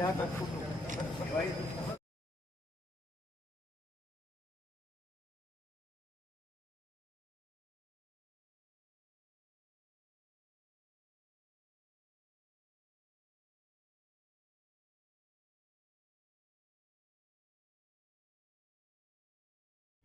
Ja, dann gucken.